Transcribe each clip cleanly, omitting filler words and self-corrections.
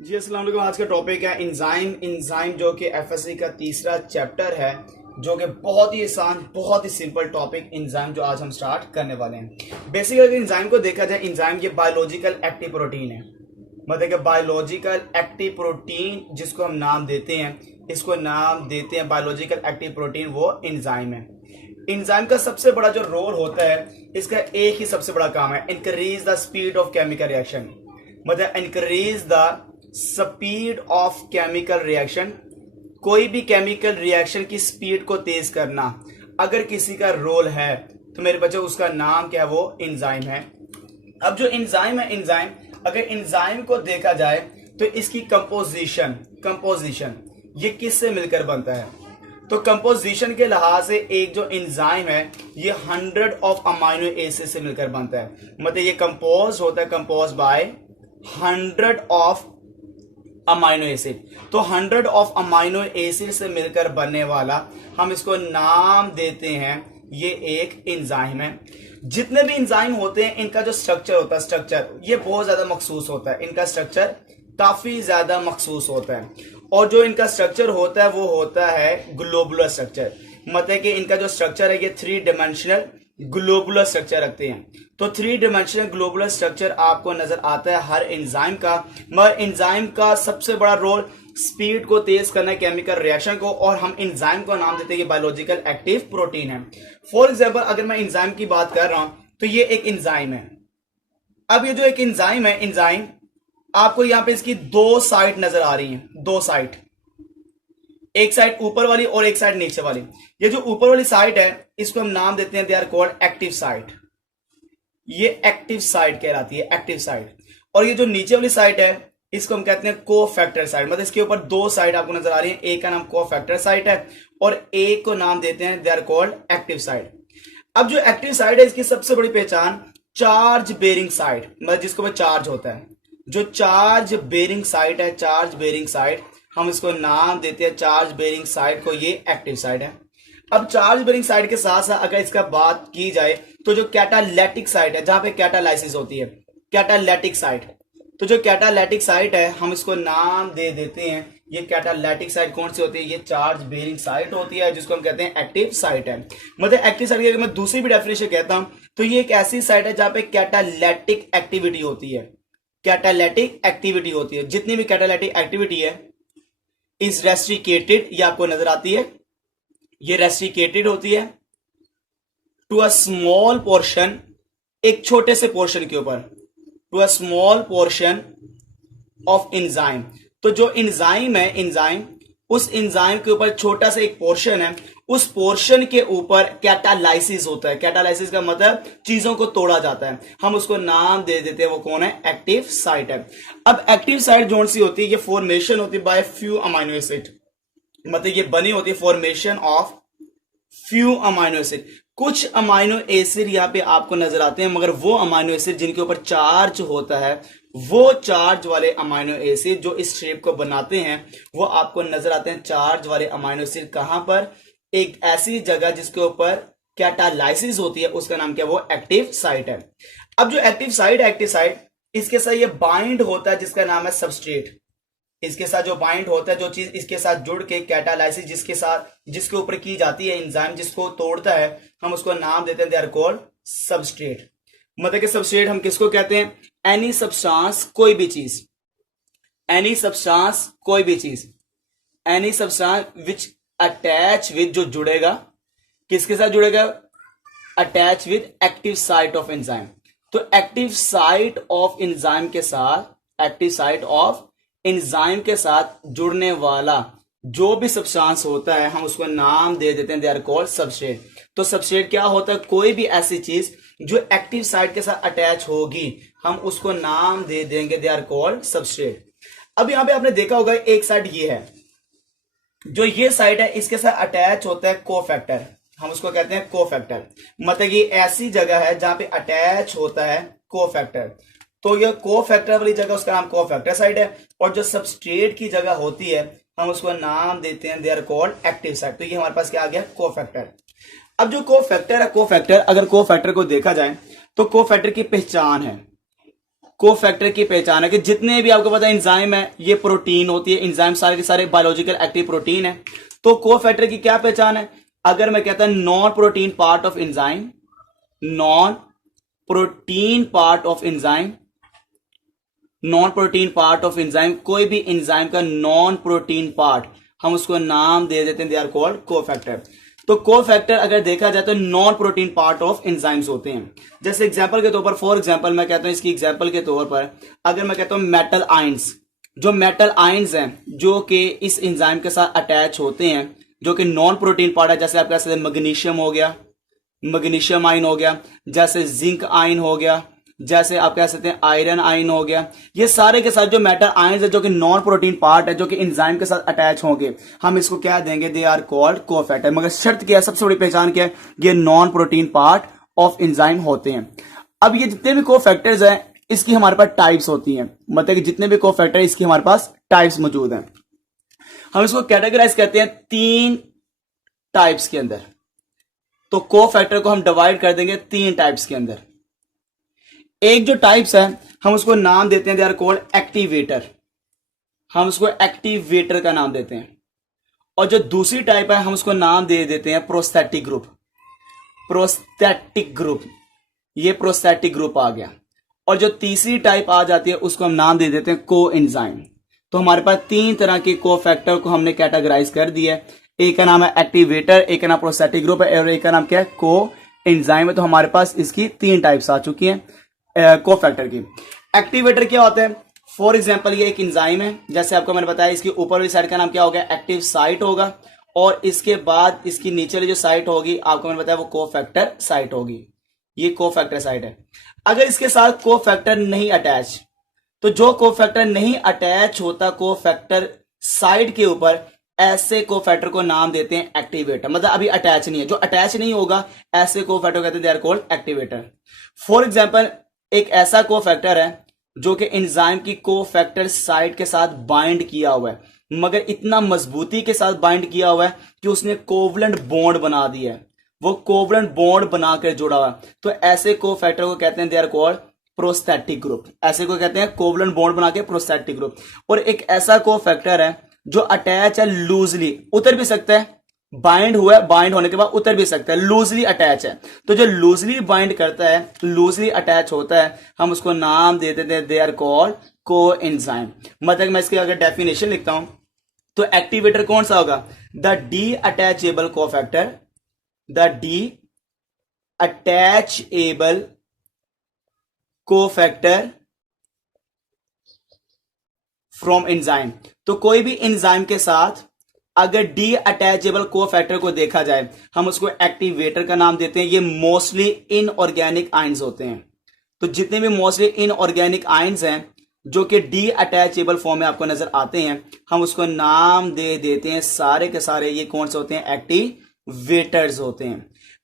जी अस्सलाम वालेकुम। आज का टॉपिक है इंजाइम। इंजाइम जो कि एफएससी का तीसरा चैप्टर है, जो कि बहुत ही आसान, बहुत ही सिंपल टॉपिक इंजाइम जो आज हम स्टार्ट करने वाले हैं। बेसिकली अगर इंजाइम को देखा जाए, इंजाइम ये बायोलॉजिकल एक्टिव प्रोटीन है। मतलब कि बायोलॉजिकल एक्टिव प्रोटीन जिसको हम नाम देते हैं, इसको नाम देते हैं बायोलॉजिकल एक्टिव प्रोटीन, वो इंजाइम है। इंजाइम का सबसे बड़ा जो रोल होता है, इसका एक ही सबसे बड़ा काम है, increase the speed of chemical reaction. मतलब increase the speed of chemical reaction, कोई भी केमिकल रिएक्शन की स्पीड को तेज करना। अगर किसी का रोल है तो मेरे बच्चों उसका नाम क्या है, वो इंजाइम है। अब जो इंजाइम है, इंजाइम अगर इंजाइम को देखा जाए तो इसकी कंपोजिशन ये किससे मिलकर बनता है? तो कंपोजिशन के लिहाज से एक जो इंजाइम है ये 100 ऑफ अमाइनो एसिड से मिलकर बनता है। मतलब ये कंपोज होता है, compose bye 100 of amino acid. तो 100 ऑफ अमाइनो एसिड से मिलकर बनने वाला, हम इसको नाम देते हैं, ये एक इंजाइम है। जितने भी इंजाइम होते हैं इनका जो स्ट्रक्चर होता है, स्ट्रक्चर ये बहुत ज्यादा मखसूस होता है। इनका स्ट्रक्चर काफी ज्यादा मखसूस होता है, और जो इनका स्ट्रक्चर होता है वो होता है ग्लोबुलर स्ट्रक्चर। मतलब कि इनका जो स्ट्रक्चर है ये 3 डायमेंशनल ग्लोबुलर स्ट्रक्चर रखते हैं। तो 3 डायमेंशनल ग्लोबुलर स्ट्रक्चर आपको नजर आता है हर एंजाइम का। मगर एंजाइम का सबसे बड़ा रोल स्पीड को तेज करना है, केमिकल रिएक्शन को, और हम एंजाइम को नाम देते हैं ये बायोलॉजिकल एक्टिव प्रोटीन है। फॉर एग्जाम्पल अगर मैं एंजाइम की बात कर रहा हूं तो ये एक एंजाइम है। अब ये जो एक एंजाइम है, एंजाइम आपको यहां पे इसकी 2 साइड नजर आ रही है, 2 साइड, एक साइड ऊपर वाली और एक साइड नीचे वाली। ये जो ऊपर वाली साइड है इसको हम नाम देते हैं, they are called active side. ये एक्टिव साइड कहलाती है, एक्टिव साइड। और ये जो नीचे वाली साइड है इसको हम कहते हैं कोफैक्टर साइड। मतलब इसके ऊपर 2 साइड आपको नजर आ रही है, एक का नाम कोफैक्टर साइड है और एक को नाम देते हैं, they are called active side. अब जो एक्टिव साइड है इसकी सबसे बड़ी पहचान चार्ज बेरिंग साइड, मतलब जिसके ऊपर चार्ज होता है, जो चार्ज बेरिंग साइड है, चार्ज बेरिंग साइड हम इसको नाम देते हैं, चार्ज बेरिंग साइड को, ये एक्टिव साइड है। अब चार्ज बेरिंग साइड के साथ साथ अगर इसका बात की जाए तो जो कैटालिटिक साइड है, जहां पे कैटालाइसिस होती है, कैटालिटिक साइड, तो जो कैटालिटिक साइड है हम इसको नाम दे देते हैं, ये कैटालिटिक साइड कौन सी होती है, ये चार्ज बेरिंग साइड होती है, जिसको हम कहते हैं एक्टिव साइड है। मतलब एक्टिव साइड की अगर मैं दूसरी भी डेफिनेशन कहता हूं तो ये एक ऐसी साइड है जहां पे कैटालिटिक एक्टिविटी होती है, कैटालिटिक एक्टिविटी होती है। जितनी भी कैटालिटिक एक्टिविटी है इज रेस्ट्रिकेटेड, ये आपको नजर आती है, ये रेस्ट्रिकेटेड होती है टू अ स्मॉल पोर्शन, एक छोटे से पोर्शन के ऊपर, to a small portion of enzyme. तो जो एंजाइम है, एंजाइम, उस एंजाइम के ऊपर छोटा सा एक पोर्शन है, उस पोर्शन के ऊपर कैटालाइसिस होता है। कैटालाइसिस का मतलब चीजों को तोड़ा जाता है, हम उसको नाम दे देते हैं, वो कौन है, एक्टिव साइट है। अब एक्टिव साइट कौन सी होती है, ये फॉर्मेशन होती है बाय फ्यू अमाइनो एसिड। मतलब ये बनी होती है formation of few amino acid. कुछ अमाइनो एसिड यहाँ पे आपको नजर आते हैं, मगर वो अमाइनो एसिड जिनके ऊपर चार्ज होता है, वो चार्ज वाले अमाइनो एसिड जो इस शेप को बनाते हैं, वो आपको नजर आते हैं। चार्ज वाले अमाइनो एसिड कहां पर, एक ऐसी जगह जिसके ऊपर कैटालाइसिस होती है, उसका नाम क्या, वो एक्टिव साइट है। अब जो एक्टिव साइट है, एक्टिव साइट, इसके साथ ये बाइंड होता है जिसका नाम है सबस्ट्रेट। इसके साथ जो बाइंड होता है, जो चीज इसके साथ जुड़ के कैटालाइसिस जिसके साथ, जिसके ऊपर की जाती है, एंजाइम जिसको तोड़ता है, हम उसको नाम देते हैं, दे आर कॉल्ड सबस्ट्रेट। मतलब कि सबस्ट्रेट हम किसको कहते हैं, एनी सब्सटेंस, कोई भी चीज, एनी सब्सटेंस, कोई भी चीज, any substance which attach with, जो जुड़ेगा, किसके साथ जुड़ेगा, attach with active site of enzyme. तो एक्टिव साइट ऑफ एंजाइम के साथ, एक्टिव साइट ऑफ एंजाइम के साथ जुड़ने वाला जो भी सब्सटेंस होता है हम उसको नाम दे देते हैं, दे आर कॉल्ड सबस्ट्रेट। तो सबस्ट्रेट क्या होता है, कोई भी ऐसी चीज जो एक्टिव साइट के साथ अटैच होगी हम उसको नाम दे देंगे, दे आर कॉल्ड सबस्ट्रेट। अब यहां पे आपने देखा होगा एक साइड ये है, जो ये साइड है इसके साथ अटैच होता है कोफैक्टर, हम उसको कहते हैं कोफैक्टर। मतलब ये ऐसी जगह है जहां पे अटैच होता है कोफैक्टर, तो ये कोफैक्टर वाली जगह उसका नाम कोफैक्टर साइड है। और जो सबस्ट्रेट की जगह होती है हम उसको नाम देते हैं, they are called active side. तो ये हमारे पास क्या आ गया, कोफैक्टर। अब जो कोफैक्टर है, कोफैक्टर, अगर कोफैक्टर को देखा जाए तो कोफैक्टर की पहचान है, कोफैक्टर की पहचान है कि जितने भी आपको पता है एंजाइम है ये प्रोटीन होती है, एंजाइम सारे के सारे बायोलॉजिकल एक्टिव प्रोटीन है। तो कोफैक्टर की क्या पहचान है? अगर मैं कहता हूं non protein part of enzyme, non protein part of enzyme, non protein part of enzyme, कोई भी एंजाइम का नॉन प्रोटीन पार्ट, हम उसको नाम दे देते हैं, दे आर कॉल्ड कोफैक्टर। तो कोफैक्टर अगर देखा जाए तो non protein part of enzymes होते हैं। जैसे एग्जांपल के तौर पर, फॉर एग्जांपल मैं कहता हूं, इसकी एग्जांपल के तौर पर अगर मैं कहता हूं मेटल आयंस, जो मेटल आयंस हैं जो कि इस एंजाइम के साथ अटैच होते हैं, जो कि नॉन प्रोटीन पार्ट है, जैसे आप कह सकते हैं मैग्नीशियम हो गया, मैग्नीशियम आयन हो गया, जैसे जिंक आयन हो गया, जैसे आप कह सकते हैं आयरन आयन हो गया, ये सारे के साथ जो मेटल आयंस है जो कि नॉन प्रोटीन पार्ट है, जो कि एंजाइम के साथ अटैच होंगे, हम इसको क्या देंगे? They are called cofactor. मगर शर्त क्या है, सबसे बड़ी पहचान क्या है? ये non protein part of enzyme होते हैं। अब ये जितने भी कोफैक्टर्स हैं इसकी हमारे पास टाइप्स होती हैं, मतलब कि जितने भी कोफैक्टर इसकी हमारे पास टाइप्स मौजूद हैं। हम इसको कैटेगराइज करते हैं 3 टाइप्स के अंदर। तो कोफैक्टर को हम डिवाइड कर देंगे 3 टाइप्स के अंदर। एक जो टाइप्स है हम उसको नाम देते हैं, दे आर कॉल्ड एक्टिवेटर, हम उसको एक्टिवेटर का नाम देते हैं। और जो दूसरी टाइप है हम उसको नाम दे देते हैं प्रोस्थेटिक ग्रुप, प्रोस्थेटिक ग्रुप, ये प्रोस्थेटिक ग्रुप आ गया। और जो तीसरी टाइप आ जाती है उसको हम नाम दे देते हैं को एंजाइम। तो हमारे पास 3 तरह के कोफैक्टर को हमने कैटेगराइज कर दिया है। एक का नाम है एक्टिवेटर, एक का नाम प्रोस्थेटिक ग्रुप है, और एक का नाम क्या है? को एंजाइम है। तो हमारे पास इसकी 3 टाइप्स आ चुकी हैं कोफैक्टर की। एक्टिवेटर क्या होता है? फॉर एग्जांपल ये एक एंजाइम है, जैसे आपको मैंने बताया, इसकी ऊपर वाली साइड का नाम क्या होगा? एक्टिव साइट होगा, और इसके बाद इसकी नीचे वाली जो साइट होगी आपको मैंने बताया वो कोफैक्टर साइट होगी। ये कोफैक्टर साइट है। अगर इसके साथ कोफैक्टर नहीं अटैच, तो जो कोफैक्टर नहीं अटैच होता कोफैक्टर साइट के ऊपर, ऐसे कोफैक्टर को नाम देते हैं एक्टिवेटर। मतलब अभी अटैच नहीं है, जो अटैच नहीं होगा ऐसे कोफैक्टर कहते हैं they are called activator. For example एक ऐसा कोफैक्टर है जो कि एंजाइम की कोफैक्टर साइट के साथ बाइंड किया हुआ है, मगर इतना मजबूती के साथ बाइंड किया हुआ है कि उसने कोवलेंट बॉन्ड बना दिया है, वो कोवलेंट बॉन्ड बनाकर जुड़ा हुआ है। तो ऐसे कोफैक्टर को कहते हैं they are called prosthetic group. ऐसे को कहते हैं कोवलेंट बॉन्ड बना के प्रोस्थेटिक ग्रुप। और एक ऐसा कोफैक्टर है जो अटैच है लूजली, उतर भी सकता है, बाइंड हुआ है, बाइंड होने के बाद उतर भी सकता है, लूजली अटैच है। तो जो लूजली बाइंड करता है, लूजली अटैच होता है, हम उसको नाम दे देते हैं दे आर कॉल्ड को एंजाइम। मतलब मैं इसकी अगर डेफिनेशन लिखता हूं तो एक्टिवेटर कौन सा होगा? The D attachable cofactor, the D attachable cofactor from enzyme. तो कोई भी एंजाइम के साथ अगर डी अटैचेबल कोफैक्टर को देखा जाए हम उसको एक्टिवेटर का नाम देते हैं। ये मोस्टली इनऑर्गेनिक आयंस होते हैं। तो जितने भी मोस्टली इनऑर्गेनिक आयंस हैं जो कि डी अटैचेबल फॉर्म में आपको नजर आते हैं, हम उसको नाम दे देते हैं सारे के सारे, ये कौन से होते हैं? एक्टिवेटर्स होते हैं।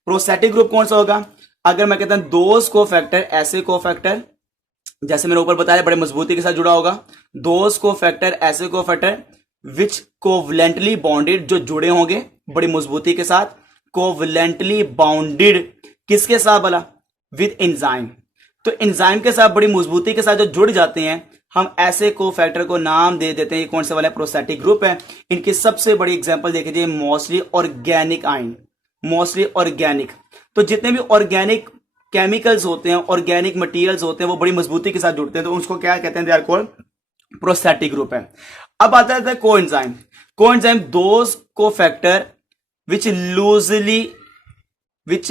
प्रोस्थेटिक ग्रुप कौन सा होगा? अगर मैं कहता हूं दोज कोफैक्टर, ऐसे कोफैक्टर जैसे मैंने ऊपर बताया बड़े मजबूती के साथ जुड़ा होगा, दोज कोफैक्टर, ऐसे कोफैक्टर विच कोवलेंटली बॉन्डेड, जो जुड़े होंगे बड़ी मजबूती के साथ, कोवलेंटली बाउंडेड किसके साथ भला? With enzyme. तो एंजाइम के साथ बड़ी मजबूती के साथ जो जुड़ जाते हैं हम ऐसे कोफैक्टर को नाम दे देते हैं, ये कौन से वाला प्रोस्थेटिक ग्रुप है। इनकी सबसे बड़ी एग्जांपल देख लीजिए, mostly organic ion, mostly organic. तो जितने भी ऑर्गेनिक केमिकल्स होते हैं, ऑर्गेनिक मटेरियल्स होते हैं, वो बड़ी मजबूती के साथ जुड़ते हैं, तो उसको क्या कहते हैं? They are called prosthetic group है। अब आता है coenzyme. Coenzyme those cofactor which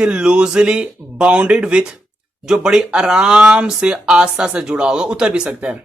loosely bounded with, जो बड़ी आराम से आस्था से जुड़ा होगा, उतर भी सकता है,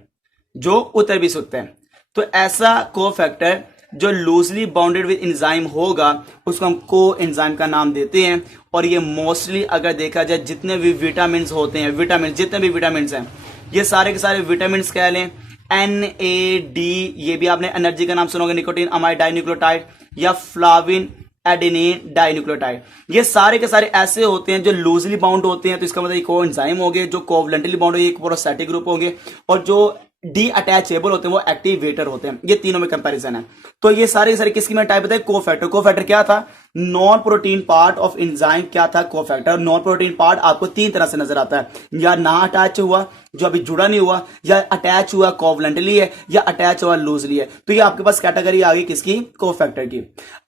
जो उतर भी सकता है। तो ऐसा कोफैक्टर जो लूजली बाउंडेड विद एंजाइम होगा उसको हम को एंजाइम का नाम देते हैं। और ये मोस्टली अगर देखा जाए जितने भी विटामिन होते हैं, विटामिन जितने भी विटामिन हैं, ये सारे के सारे विटामिन कह लें, NAD, ये भी आपने एनर्जी का नाम सुनोगे, निकोटीन अमाइड डाइन्यूक्लियोटाइड, या फ्लाविन एडेनिन डाइन्यूक्लियोटाइड, ये सारे के सारे ऐसे होते हैं जो लूजली बाउंड होते हैं। तो इसका मतलब कोएंजाइम हो गए, जो कोवलेंटली बाउंड हो गए प्रोस्थेटिक ग्रुप होंगे, और जो डी अटैचेबल होते हैं, वो एक्टिवेटर होते हैं। ये तीनों में कंपैरिजन है। तो ये सारे सारे किसकी मैं टाइप बताया, कोफैक्टर। कोफैक्टर क्या था, non protein part of enzyme क्या था, कोफैक्टर। नॉन प्रोटीन पार्ट आपको तीन तरह से नजर आता है, या ना अटैच हुआ जो अभी जुड़ा नहीं हुआ, या अटैच हुआ कोवलेंटली है, या अटैच हुआ लूजली है। तो ये आपके पास कैटेगरी आ गई किसकी, कोफैक्टर की।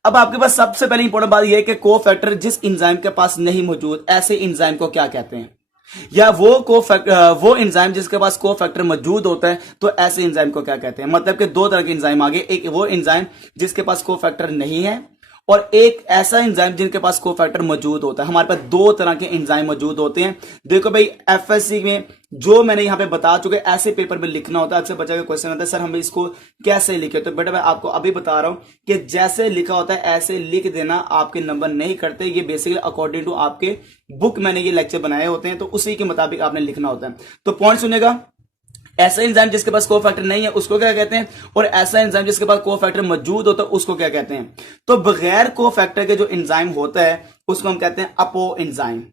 अब आपके पास सबसे पहले इंपॉर्टेंट बात यह है कि कोफैक्टर जिस एंजाइम के पास नहीं मौजूद, ऐसे एंजाइम को क्या कहते हैं, या वो एंजाइम जिसके पास कोफैक्टर मौजूद होता है, तो ऐसे एंजाइम को क्या कहते हैं। मतलब कि दो तरह के एंजाइम आगे, एक वो एंजाइम जिसके पास कोफैक्टर नहीं है, और एक ऐसा एंजाइम जिनके पास कोफैक्टर मौजूद होता है। हमारे पास दो तरह के एंजाइम मौजूद होते हैं। देखो भाई, एफएससी में जो मैंने यहां पे बता चुके, ऐसे पेपर में लिखना होता है। अक्सर बच्चा का क्वेश्चन आता है, सर हम इसको कैसे लिखे, तो बेटा मैं आपको अभी बता रहा हूं कि जैसे लिखा होता है ऐसे लिख देना, आपके नंबर नहीं करते। ये बेसिकली अकॉर्डिंग टू आपके बुक मैंने ये लेक्चर बनाए होते हैं, तो उसी के मुताबिक आपने लिखना होता है। तो पॉइंट सुनेगा, ऐसा एंजाइम जिसके पास कोफैक्टर नहीं है उसको क्या कहते हैं, और ऐसा एंजाइम जिसके पास कोफैक्टर मौजूद होता है उसको क्या कहते हैं। तो बगैर कोफैक्टर के जो एंजाइम होता है उसको हम कहते हैं अपो एंजाइम।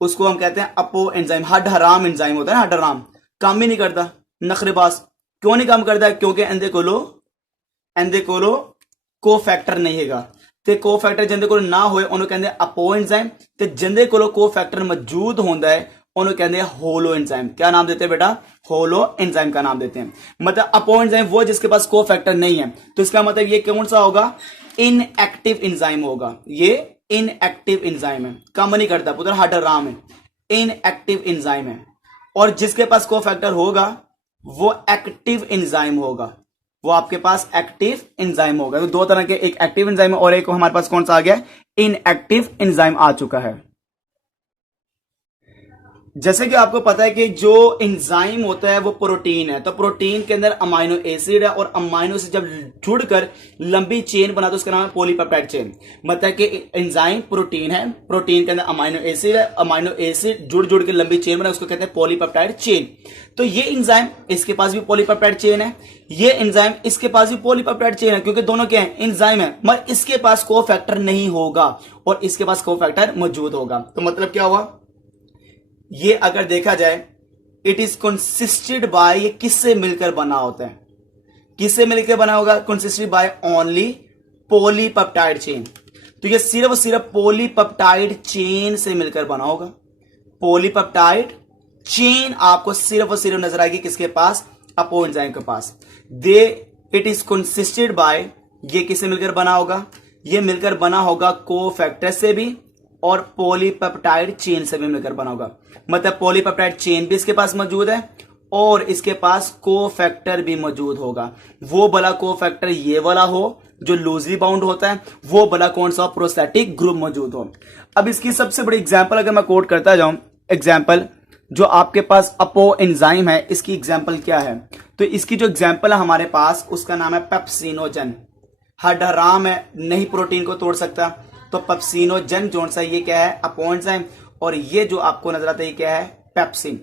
उसको हम कहते हैं अपो एंजाइम। हड हराम एंजाइम होता है ना, हड हराम, काम ही नहीं करता, नखरेबाज। क्यों नहीं काम करता, क्योंकि एंदे कोलो कोफैक्टर नहीं हैगा। ते कोफैक्टर जिंदे कोल ना होए ਉਹਨੂੰ ਕਹਿੰਦੇ अपो एंजाइम, ਤੇ जिंदे कोलो कोफैक्टर मौजूद होता है ਉਹਨੂੰ ਕਹਿੰਦੇ होलो एंजाइम। क्या नाम देते हैं बेटा, होलो एंजाइम का नाम देते हैं। मतलब अपो एंजाइम वो जिसके पास कोफैक्टर नहीं है, तो इसका मतलब ये कौन सा होगा, इनएक्टिव एंजाइम होगा। ये इनएक्टिव एंजाइम है, काम नहीं करता, पुत्र हड हराम है, इनएक्टिव एंजाइम है। और जिसके पास कोफैक्टर होगा वो एक्टिव एंजाइम होगा, वो आपके पास एक्टिव एंजाइम होगा। तो दो तरह के, एक एक्टिव एंजाइम और एक हमारे पास कौन सा आ गया, इनएक्टिव एंजाइम आ चुका है। जैसे कि आपको पता है कि जो एंजाइम होता है वो प्रोटीन है, तो प्रोटीन के अंदर अमाइनो एसिड है, और अमाइनो से जब जुड़कर लंबी चेन बना तो उसका नाम है पॉलीपेप्टाइड चेन। मतलब कि एंजाइम प्रोटीन है, प्रोटीन के अंदर अमाइनो एसिड है, अमाइनो एसिड जुड़ जुड़ के लंबी चेन बना, उसको कहते हैं पॉलीपेप्टाइड चेन। तो ये एंजाइम, इसके पास भी पॉलीपेप्टाइड चेन है, ये एंजाइम इसके पास भी पॉलीपेप्टाइड चेन है, क्योंकि दोनों क्या है, एंजाइम है, मगर इसके पास कोफैक्टर नहीं होगा और इसके पास कोफैक्टर मौजूद होगा। तो मतलब क्या हुआ, ये अगर देखा जाए, इट इज कंसिस्टेड बाय, ये किससे मिलकर बना होता है, किससे मिलकर बना होगा, consisted by only polypeptide chain. तो ये सिर्फ पॉलीपेप्टाइड चेन से मिलकर बना होगा। पॉलीपेप्टाइड चेन आपको सिर्फ और सिर्फ नजर आएगी किसके पास, अपो एंजाइम के पास। इट इज कंसिस्टेड बाय, ये किससे मिलकर बना होगा, ये मिलकर बना होगा कोफैक्टर से भी और पॉलीपेप्टाइड चेन से भी मिलकर बना होगा। मतलब पॉलीपेप्टाइड चेन भी इसके पास मौजूद है और इसके पास कोफैक्टर भी मौजूद होगा। वो भला कोफैक्टर ये वाला हो जो लूजली बाउंड होता है, वो भला कौन सा प्रोस्थेटिक ग्रुप मौजूद हो। अब इसकी सबसे बड़ी एग्जांपल अगर मैं कोट करता जाऊं, एग्जांपल जो आपके पास अपो एंजाइम है, इसकी एग्जांपल क्या है, तो इसकी जो एग्जांपल है हमारे पास, उसका नाम है पेप्सिनोजन। हड हराम है, नहीं प्रोटीन को तोड़ सकता, तो पेप्सिनोजन जोन सा ये क्या है, अपो एंजाइम, और ये जो आपको नजर आता है ये क्या है, पेप्सिन।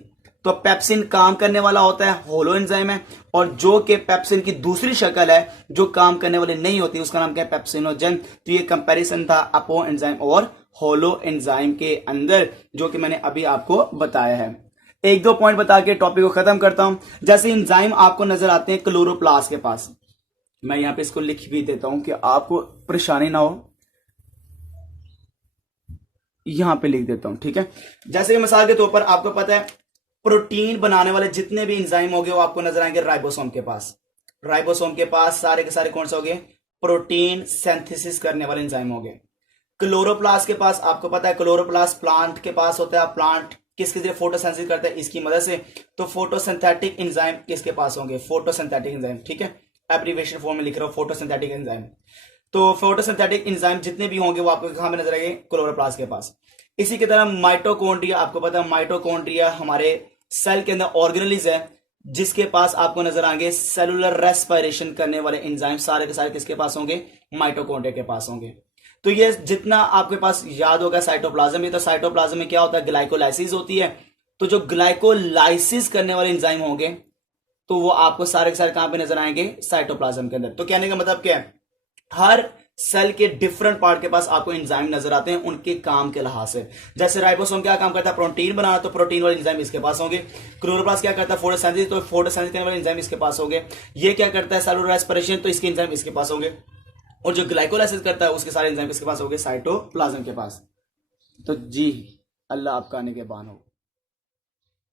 तो पेप्सिन काम करने वाला होता है, होलो एंजाइम है, और जो कि पेप्सिन की दूसरी शक्ल है जो काम करने वाली नहीं होती, उसका नाम क्या है, पेप्सिनोजन। तो ये कंपैरिजन था अपो एंजाइम और होलो एंजाइम के अंदर, जो कि मैंने अभी आपको बताया है। एक दो पॉइंट बता के टॉपिक को खत्म करता हूं। जैसे एंजाइम आपको नजर आते हैं क्लोरोप्लास्ट के पास, मैं यहां पे इसको लिख भी देता हूं कि आपको परेशानी ना हो, यहां पे लिख देता हूं, ठीक है। जैसे कि मिसाल के तौर पर आपको पता है प्रोटीन बनाने वाले जितने भी एंजाइम हो गए वो आपको नजर आएंगे राइबोसोम के पास। राइबोसोम के पास सारे के सारे कौन से हो गए, प्रोटीन सिंथेसिस करने वाले एंजाइम हो गए। क्लोरोप्लास्ट के पास आपको पता है, क्लोरोप्लास्ट प्लांट के पास होता है, प्लांट किसके जरिए फोटोसिंथेसिस करता है, इसकी मदद से। तो फोटोसिंथेटिक एंजाइम किसके पास होंगे, फोटोसिंथेटिक एंजाइम, ठीक है, एब्रिविएशन फॉर्म में लिख रहा हूं फोटोसिंथेटिक एंजाइम। तो फोटोसिंथेटिक एंजाइम जितने भी होंगे वो आपको कहां पे नजर आएंगे, क्लोरोप्लास्ट के पास। इसी की तरह माइटोकॉन्ड्रिया, आपको पता है माइटोकॉन्ड्रिया हमारे सेल के अंदर ऑर्गेनेलिज है, जिसके पास आपको नजर आएंगे सेलुलर रेस्पिरेशन करने वाले एंजाइम, सारे के सारे किसके पास होंगे, माइटोकॉन्ड्रिया के पास होंगे। तो ये जितना आपके पास याद होगा साइटोप्लाज्म में, तो साइटोप्लाज्म में क्या होता है, ग्लाइकोलाइसिस होती है। तो जो ग्लाइकोलाइसिस करने वाले एंजाइम होंगे तो वो आपको सारे के सारे कहां पे नजर आएंगे, साइटोप्लाज्म के अंदर। तो कहने का मतलब क्या है, हर सेल के डिफरेंट पार्ट के पास आपको एंजाइम नजर आते हैं उनके काम के लिहाज से। जैसे राइबोसोम क्या काम करता है, प्रोटीन बनाना, तो प्रोटीन वाले एंजाइम इसके पास होंगे। क्लोरोप्लास्ट क्या करता है, फोटोसिंथेसिस, तो फोटोसिंथेसिस करने वाले एंजाइम इसके पास होंगे। ये क्या करता है, सेलुलर रेस्पिरेशन, तो इसके एंजाइम इसके पास होंगे। और जो ग्लाइकोलाइसिस करता है उसके सारे एंजाइम इसके पास होंगे साइटोप्लाज्म के पास। तो जी, अल्लाह आपका निगहबान हो।